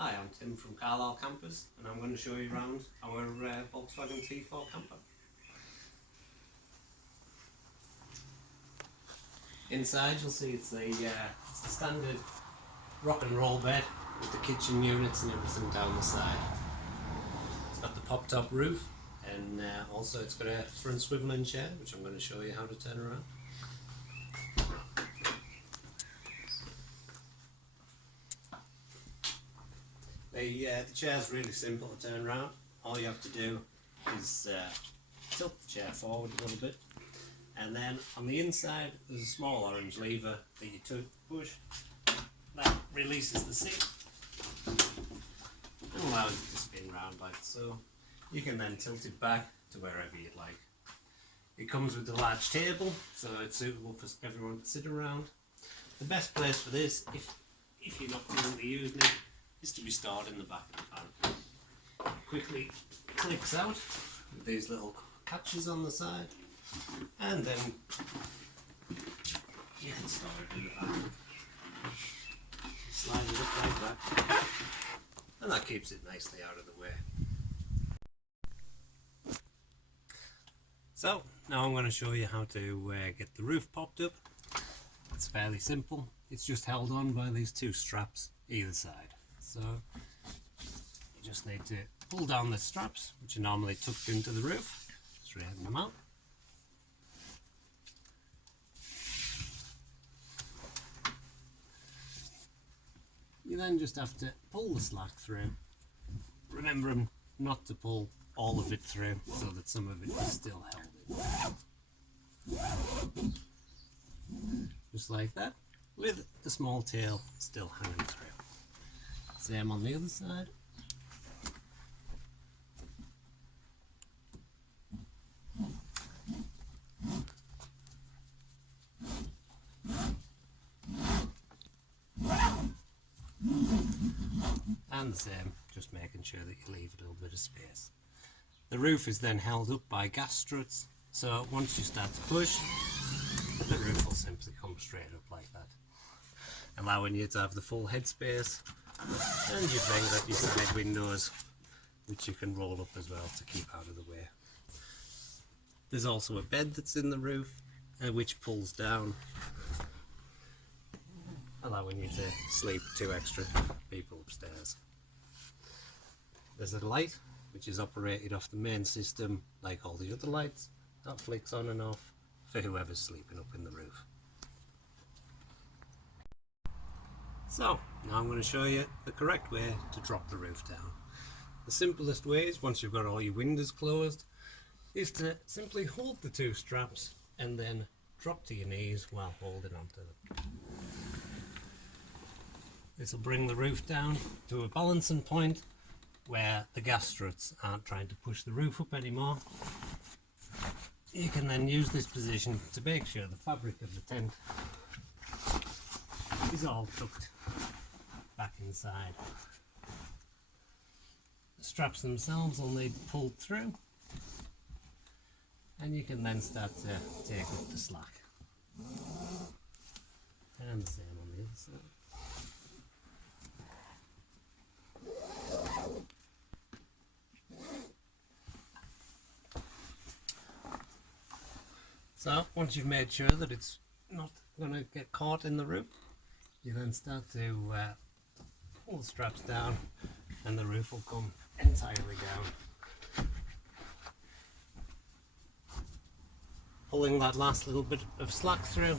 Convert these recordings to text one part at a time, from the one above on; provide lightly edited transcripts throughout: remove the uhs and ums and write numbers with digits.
Hi, I'm Tim from Carlisle campus and I'm going to show you around our Volkswagen T4 camper. Inside you'll see it's the standard rock and roll bed with the kitchen units and everything down the side. It's got the pop top roof and also it's got a front swiveling chair which I'm going to show you how to turn around. The chair's really simple to turn around. All you have to do is tilt the chair forward a little bit, and then on the inside there's a small orange lever that you push. That releases the seat and allows it to spin round like so. You can then tilt it back to wherever you'd like. It comes with a large table, so it's suitable for everyone to sit around. The best place for this, if you're not currently using it, is to be stored in the back of the van. It quickly clicks out with these little catches on the side, and then you can store it in the van. Slide it up like that, and that keeps it nicely out of the way. So now I'm going to show you how to get the roof popped up. It's fairly simple. It's just held on by these two straps either side. So you just need to pull down the straps, which are normally tucked into the roof, straighten them out. You then just have to pull the slack through, remembering not to pull all of it through so that some of it is still held in. Just like that, with the small tail still hanging through. Same on the other side. And the same, just making sure that you leave a little bit of space. The roof is then held up by gas struts, so once you start to push, the roof will simply come straight up like that, allowing you to have the full headspace. And you've then got your side windows, which you can roll up as well to keep out of the way. There's also a bed that's in the roof, which pulls down, allowing you to sleep 2 extra people upstairs. There's a light, which is operated off the main system like all the other lights. That flicks on and off for whoever's sleeping up in the roof. So, now I'm going to show you the correct way to drop the roof down. The simplest way is, once you've got all your windows closed, is to simply hold the 2 straps and then drop to your knees while holding onto them. This will bring the roof down to a balancing point where the gas struts aren't trying to push the roof up anymore. You can then use this position to make sure the fabric of the tent is all tucked back inside. The straps themselves will need pulled through, and you can then start to take up the slack. And the same on the other side. So once you've made sure that it's not going to get caught in the roof, you then start to pull the straps down and the roof will come entirely down. Pulling that last little bit of slack through,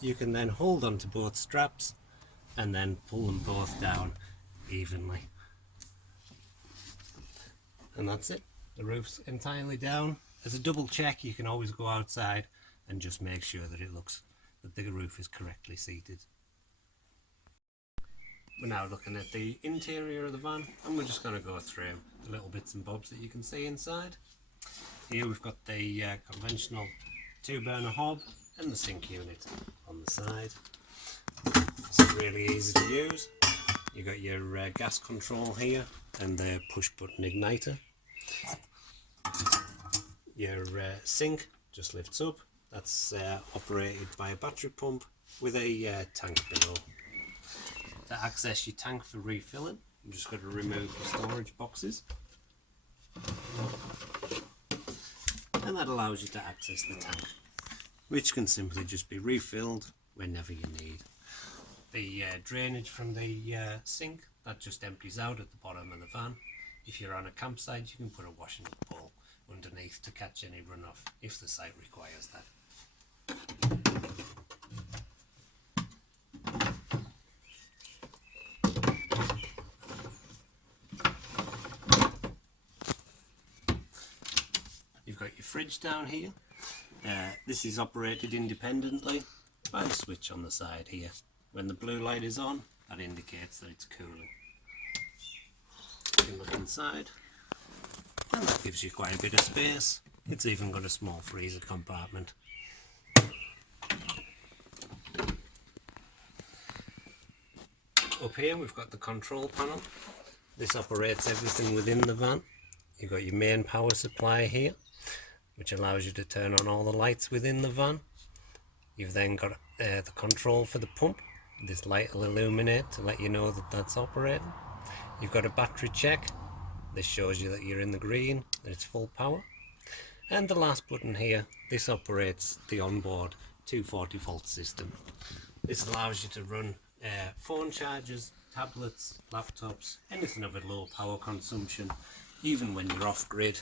you can then hold onto both straps and then pull them both down evenly. And that's it. The roof's entirely down. As a double check, you can always go outside and just make sure that the roof is correctly seated. We're now looking at the interior of the van, and we're just going to go through the little bits and bobs that you can see inside. Here we've got the conventional 2-burner hob and the sink unit on the side. It's really easy to use. You've got your gas control here and the push button igniter. Your sink just lifts up. That's operated by a battery pump with a tank below. To access your tank for refilling, I'm just going to remove the storage boxes, and that allows you to access the tank, which can simply just be refilled whenever you need. The drainage from the sink, that just empties out at the bottom of the van. If you're on a campsite, you can put a washing bowl underneath to catch any runoff if the site requires that. You've got your fridge down here. This is operated independently by a switch on the side here. When the blue light is on, that indicates that it's cooling. You can look inside, and that gives you quite a bit of space. It's even got a small freezer compartment. Up here we've got the control panel. This operates everything within the van. You've got your main power supply here, which allows you to turn on all the lights within the van. You've then got the control for the pump. This light will illuminate to let you know that that's operating. You've got a battery check. This shows you that you're in the green, that it's full power. And the last button here, this operates the onboard 240 volt system. This allows you to run phone chargers, tablets, laptops, anything of a low power consumption, even when you're off grid,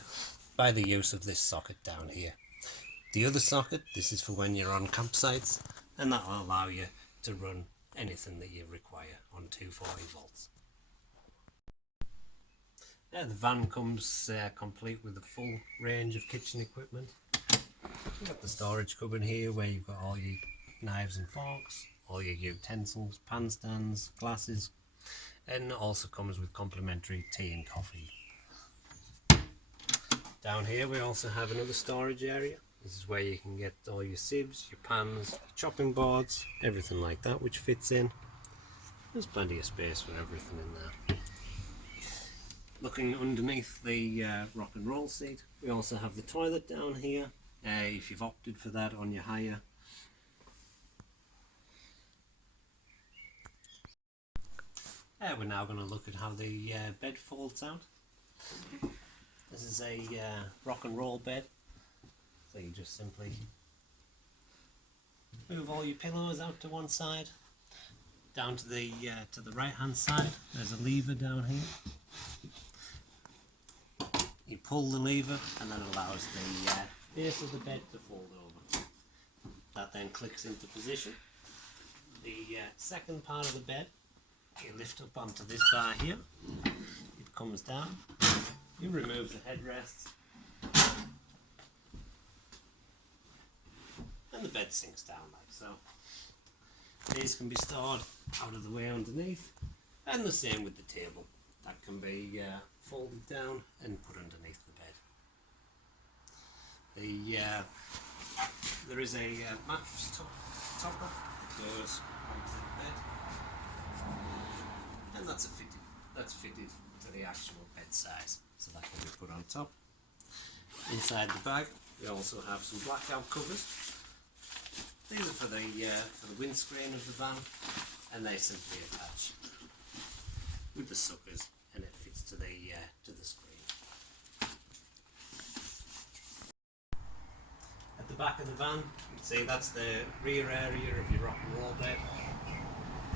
by the use of this socket down here. The other socket, this is for when you're on campsites, and that will allow you to run anything that you require on 240 volts. The van comes complete with a full range of kitchen equipment. You've got the storage cupboard here where you've got all your knives and forks, all your utensils, pan stands, glasses, and it also comes with complimentary tea and coffee. Down here we also have another storage area. This is where you can get all your sieves, your pans, your chopping boards, everything like that, which fits in. There's plenty of space for everything in there. Looking underneath the rock and roll seat, we also have the toilet down here, if you've opted for that on your hire. We're now going to look at how the bed folds out. This is a rock and roll bed, so you just simply move all your pillows out to one side. Down to the right hand side, there's a lever down here. You pull the lever and that allows the base of the bed to fold over. That then clicks into position. The second part of the bed, you lift up onto this bar here. It comes down. You remove the headrests, and the bed sinks down like so. These can be stored out of the way underneath, and the same with the table. That can be folded down and put underneath the bed. There is a mattress topper that goes onto the bed, and that's fitted to the actual bed size, so that can be put on top. Inside the bag we also have some blackout covers. These are for the windscreen of the van, and they simply attach with the suckers, and it fits to the screen. At the back of the van, you can see that's the rear area of your rock and roll bed.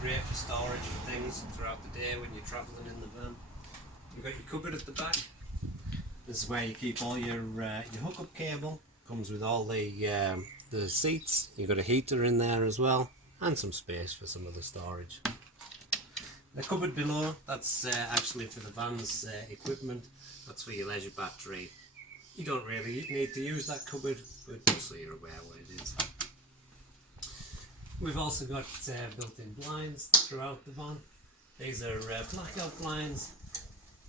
Great for storage for things throughout the day when you're travelling in the van. You've got your cupboard at the back. This is where you keep all your hookup cable. Comes with all the seats. You've got a heater in there as well, and some space for some of the storage. The cupboard below, that's actually for the van's equipment. That's for your leisure battery. You don't really need to use that cupboard, but just so you're aware what it is. We've also got built-in blinds throughout the van. These are blackout blinds,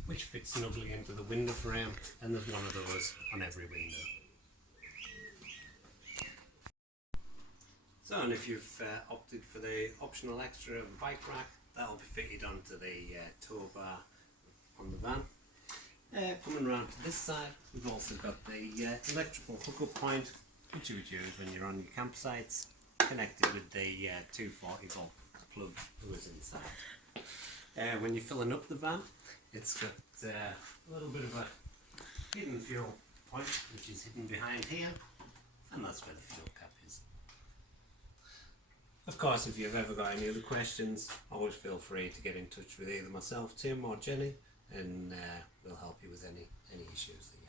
which fit snugly into the window frame, and there's one of those on every window. So, and if you've opted for the optional extra of a bike rack, that'll be fitted onto the tow bar on the van. Coming around to this side, we've also got the electrical hookup point, which you would use when you're on your campsites, connected with the 240 volt plug that was inside. when you're filling up the van. It's got a little bit of a hidden fuel point, which is hidden behind here, and that's where the fuel cap is. Of course, if you've ever got any other questions, always feel free to get in touch with either myself, Tim, or Jenny, and we'll help you with any issues that you have.